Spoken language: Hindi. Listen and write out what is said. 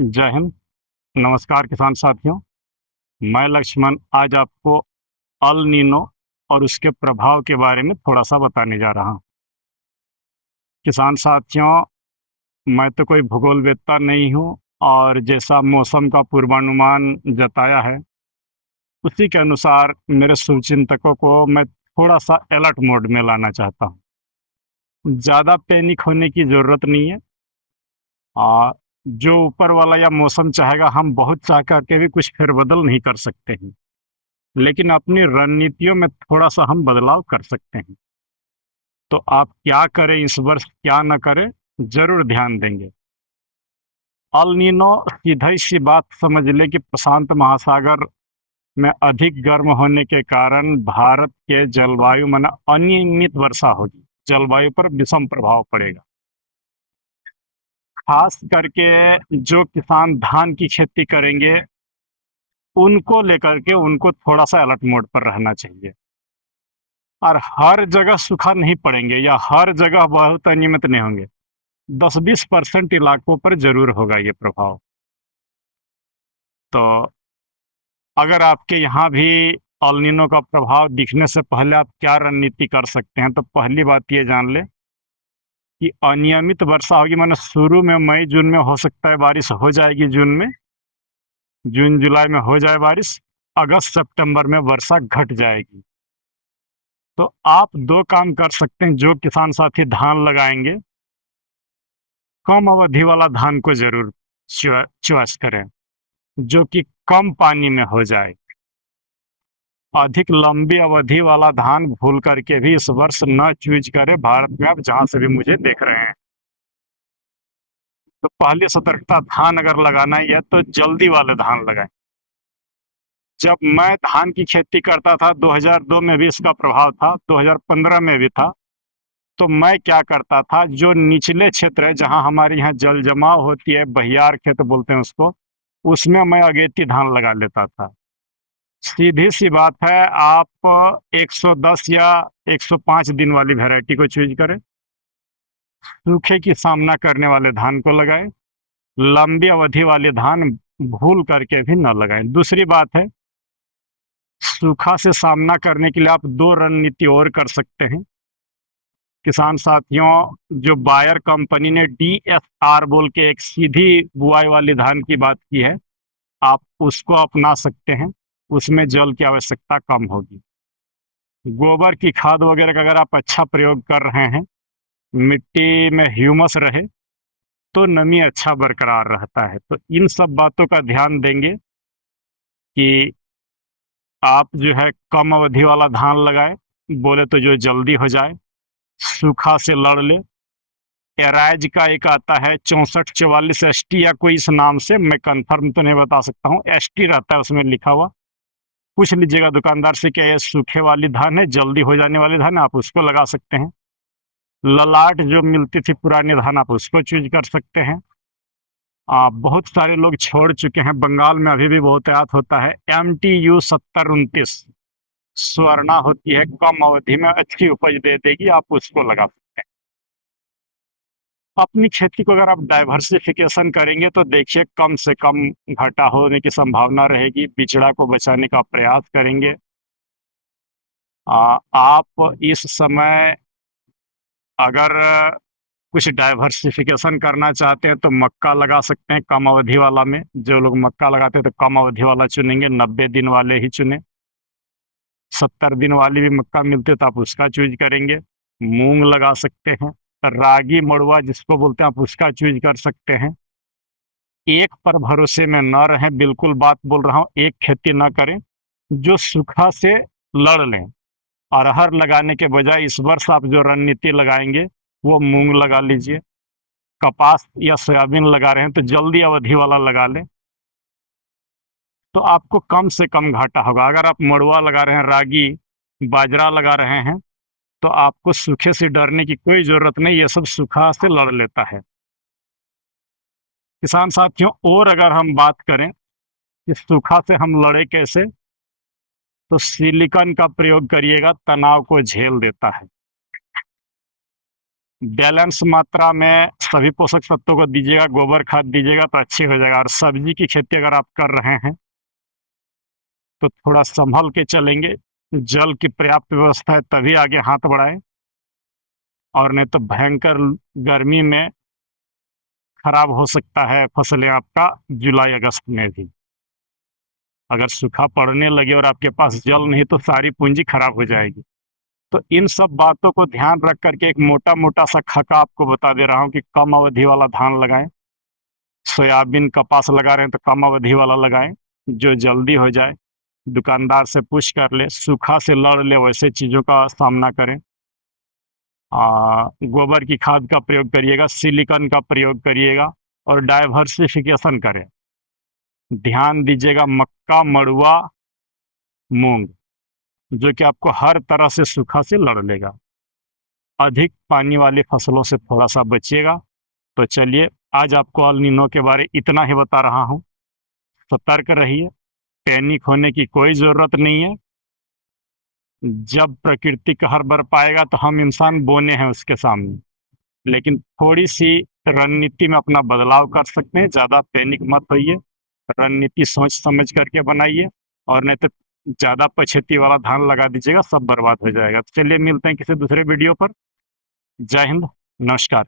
जय हिंद। नमस्कार किसान साथियों। मैं लक्ष्मण आज आपको अल नीनो और उसके प्रभाव के बारे में थोड़ा सा बताने जा रहा हूँ। किसान साथियों, मैं तो कोई भूगोलवेत्ता नहीं हूँ और जैसा मौसम का पूर्वानुमान जताया है उसी के अनुसार मेरे शुभचिंतकों को मैं थोड़ा सा अलर्ट मोड में लाना चाहता हूँ। ज़्यादा पैनिक होने की ज़रूरत नहीं है। और जो ऊपर वाला या मौसम चाहेगा हम बहुत चाह करके भी कुछ फेरबदल नहीं कर सकते हैं, लेकिन अपनी रणनीतियों में थोड़ा-सा हम बदलाव कर सकते हैं। तो आप क्या करें इस वर्ष, क्या ना करें, ज़रूर ध्यान देंगे। अल नीनो सीधी-सी बात समझ लें कि प्रशांत महासागर में अधिक गर्म होने के कारण भारत के जलवायु में ना अनियमित वर्षा होगी, जलवायु पर विषम प्रभाव पड़ेगा। खास करके जो किसान धान की खेती करेंगे, उनको लेकर के उनको थोड़ा-सा अलर्ट मोड पर रहना चाहिए। और हर जगह सूखा नहीं पड़ेंगे या हर जगह बहुत अनियमित नहीं होंगे। 10-20% इलाकों पर ज़रूर होगा ये प्रभाव। तो अगर आपके यहाँ भी एल नीनो का प्रभाव दिखने से पहले आप क्या रणनीति कर सकते हैं, तो पहली बात ये जान लें कि अनियमित वर्षा होगी, माने शुरू में मई जून में हो सकता है बारिश हो जाएगी, जून में, जून जुलाई में हो जाए बारिश, अगस्त सितंबर में वर्षा घट जाएगी। तो आप 2 काम कर सकते हैं। जो किसान साथी धान लगाएंगे, कम अवधि वाला धान को ज़रूर चॉइस करें, जो कि कम पानी में हो जाए। अधिक लंबी अवधि वाला धान भूल करके भी इस वर्ष न चूज करें, भारत में आप जहाँ से भी मुझे देख रहे हैं। तो पहली सतर्कता, धान अगर लगाना ही है तो जल्दी वाले धान लगाएं। जब मैं धान की खेती करता था 2002 में भी इसका प्रभाव था, 2015 में भी था। तो मैं क्या करता था, जो निचले क्षेत्र है जहाँ हमारे यहाँ जल जमाव होती है, बहियार खेत बोलते हैं उसको, उसमें मैं अगेती धान लगा लेता था। सीधी सी बात है, आप 110 या 105 दिन वाली वैरायटी को चूज करें, सूखे की सामना करने वाले धान को लगाएं, लंबी अवधि वाले धान भूल करके भी न लगाएं। दूसरी बात है, सूखा से सामना करने के लिए आप 2 रणनीति और कर सकते हैं। किसान साथियों, जो बायर कंपनी ने DSR बोल के एक सीधी बुआई वाली धान की बात की है, आप उसको अपना सकते हैं। उसमें जल की आवश्यकता कम होगी। गोबर की खाद वगैरह का अगर आप अच्छा प्रयोग कर रहे हैं, मिट्टी में ह्यूमस रहे, तो नमी अच्छा बरकरार रहता है। तो इन सब बातों का ध्यान देंगे कि आप जो है कम अवधि वाला धान लगाएं, बोले तो जो जल्दी हो जाए, सूखा से लड़ ले। एराइज का एक आता है 6444 ST या कोई इस नाम से, मैं कंफर्म तो नहीं बता सकता हूँ, ST रहता है उसमें लिखा हुआ। पूछ लीजिएगा दुकानदार से क्या ये सूखे वाली धान है, जल्दी हो जाने वाली धान है, आप उसको लगा सकते हैं। ललाट जो मिलती थी पुरानी धान, आप उसको चूज कर सकते हैं। बहुत सारे लोग छोड़ चुके हैं, बंगाल में अभी भी बहुतायत होता है MTU 7029, स्वर्णा होती है, कम अवधि में अच्छी उपज दे देगी, आप उसको लगा सकते हैं। अपनी खेती को अगर आप डाइवर्सिफिकेशन करेंगे तो देखिए कम से कम घाटा होने की संभावना रहेगी। बिचड़ा को बचाने का प्रयास करेंगे। आप इस समय अगर कुछ डाइवर्सिफिकेशन करना चाहते हैं तो मक्का लगा सकते हैं कम अवधि वाला में। जो लोग मक्का लगाते हैं तो कम अवधि वाला चुनेंगे, 90 दिन वाले ही चुने। 70 दिन वाली भी मक्का मिलते तो आप उसका चूज करेंगे। मूंग लगा सकते हैं, रागी मड़ुआ जिसको बोलते हैं आप उसका चूज कर सकते हैं। एक पर भरोसे में न रहें, बिल्कुल बात बोल रहा हूँ, एक खेती ना करें, जो सूखा से लड़ लें। अरहर लगाने के बजाय इस वर्ष आप जो रणनीति लगाएंगे वो मूंग लगा लीजिए। कपास या सोयाबीन लगा रहे हैं तो जल्दी अवधि वाला लगा लें, तो आपको कम से कम घाटा होगा। अगर आप मड़ुआ लगा रहे हैं, रागी बाजरा लगा रहे हैं, तो आपको सूखे से डरने की कोई ज़रूरत नहीं, ये सब सूखा से लड़ लेता है। किसान साथियों, और अगर हम बात करें कि सूखा से हम लड़े कैसे, तो सिलिकॉन का प्रयोग करिएगा, तनाव को झेल देता है। बैलेंस मात्रा में सभी पोषक तत्वों को दीजिएगा, गोबर खाद दीजिएगा तो अच्छी हो जाएगा। और सब्जी की खेती अगर आप कर रहे हैं तो थोड़ा संभल के चलेंगे, जल की पर्याप्त व्यवस्था है तभी आगे हाथ बढ़ाएं, और नहीं तो भयंकर गर्मी में खराब हो सकता है फसलें आपका जुलाई अगस्त में भी। अगर सूखा पड़ने लगे और आपके पास जल नहीं तो सारी पूंजी खराब हो जाएगी। तो इन सब बातों को ध्यान रख करके एक मोटा मोटा सा खाका आपको बता दे रहा हूँ कि कम अवधि वाला धान लगाएं। सोयाबीन कपास लगा रहे हैं तो कम अवधि वाला लगाएं जो जल्दी हो जाए। दुकानदार से पूछ कर ले, सूखा से लड़ ले, वैसे चीज़ों का सामना करें। गोबर की खाद का प्रयोग करिएगा, सिलिकॉन का प्रयोग करिएगा और डाइवर्सिफिकेशन करें। ध्यान दीजिएगा मक्का, मड़ुआ, मूंग, जो कि आपको हर तरह से सूखा से लड़ लेगा। अधिक पानी वाली फसलों से थोड़ा सा बचिएगा। तो चलिए, आज आपको अल नीनो के बारे इतना ही बता रहा हूँ। सतर्क रहिए, पैनिक होने की कोई ज़रूरत नहीं है। जब प्रकृति कहर बरपाएगा तो हम इंसान बोने हैं उसके सामने, लेकिन थोड़ी सी रणनीति में अपना बदलाव कर सकते हैं। ज़्यादा पैनिक मत होइए, रणनीति सोच समझ करके बनाइए, और नहीं तो ज़्यादा पछेती वाला धान लगा दीजिएगा, सब बर्बाद हो जाएगा। तो चलिए मिलते हैं किसी दूसरे वीडियो पर। जय हिंद, नमस्कार।